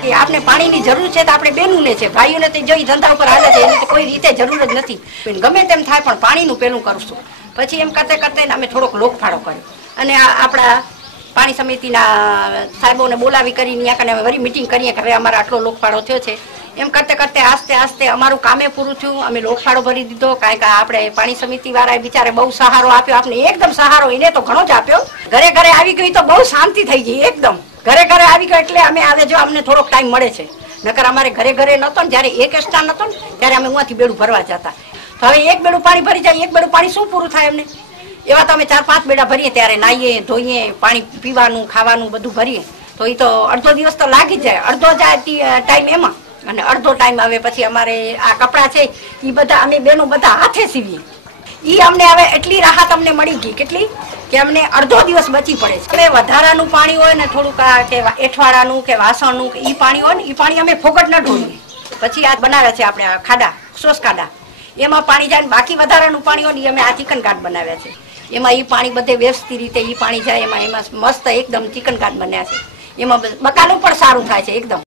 आपने पानी की जरूर है तो आपने बेनू ने भाईओ ने जो धंधा पर हाले छे एनी कोई रीते जरूर ज नथी गमे तेम थाय पण पाणीनुं पेલું करशुं પછી એમ કરતે કરતે અમે થોડોક લોકફાળો કર્યો અને આપણા પાણી સમિતિના સાહેબોને બોલાવી કરીને ત્યાં કને વળી મીટિંગ કરીએ કે હવે અમારો આટલો લોકફાળો થયો છે એમ કરતે કરતે આસ્તે આસ્તે અમારું કામે પૂરું થયું અમે લોકફાળો ભરી દીધો કારણ કે આપણે પાણી સમિતિ વાળાએ બિચારે બહુ સહારો આપ્યો આપણે એકદમ સહારો એને તો ઘણો જ આપ્યો ઘરે ઘરે આવી ગઈ તો બહુ શાંતિ થઈ ગઈ એકદમ ઘરે ઘરે આવી ગયો એટલે અમે આવે જો અમને થોડોક ટાઈમ મળે છે નકર અમારે ઘરે ઘરે નતો ને જ્યારે એક સ્ટાર નતો ને ત્યારે અમે ઉયાથી બેડું ભરવા જતા તો હવે એક બેડું પાણી ભરી જાય એક બેડું પાણી શું પૂરું થાય અમને એવા તો અમે 4-5 બેડા ભરીએ ત્યારે નાહીએ ધોઈએ પાણી પીવાનું ખાવાનું બધું ભરીએ તો એ તો અડધો દિવસ તો લાગી જાય અડધો જાય ટાઈમ એમાં અને અડધો ટાઈમ આવે પછી અમારે આ કપડા છે એ બધા અમે બેનો બધા હાથે સીવીએ ઈ અમને હવે એટલી રાહત અમને મળી ગઈ કેટલી કે અમને અડધો દિવસ બચી પડે છે હવે વધારાનું પાણી હોય ને થોડુંક કે એઠવાડાનું કે વાસણનું કે ઈ પાણી હોય ને ઈ પાણી અમે ફોગટ ન ઢોળીએ પછી આ બનાવ્યા છે આપણે ખાડા સોસ ખાડા એમાં પાણી જાય ને બાકી વધારાનું પાણી હોય ને અમે આ ચિકન કાર્ડ બનાવ્યા છે એમાં ઈ પાણી બધે વ્યવસ્થિત રીતે ઈ પાણી જાય એમાં મસ્ત એકદમ ચિકન કાર્ડ બન્યા છે એમાં બકાલું પણ સારું થાય છે એકદમ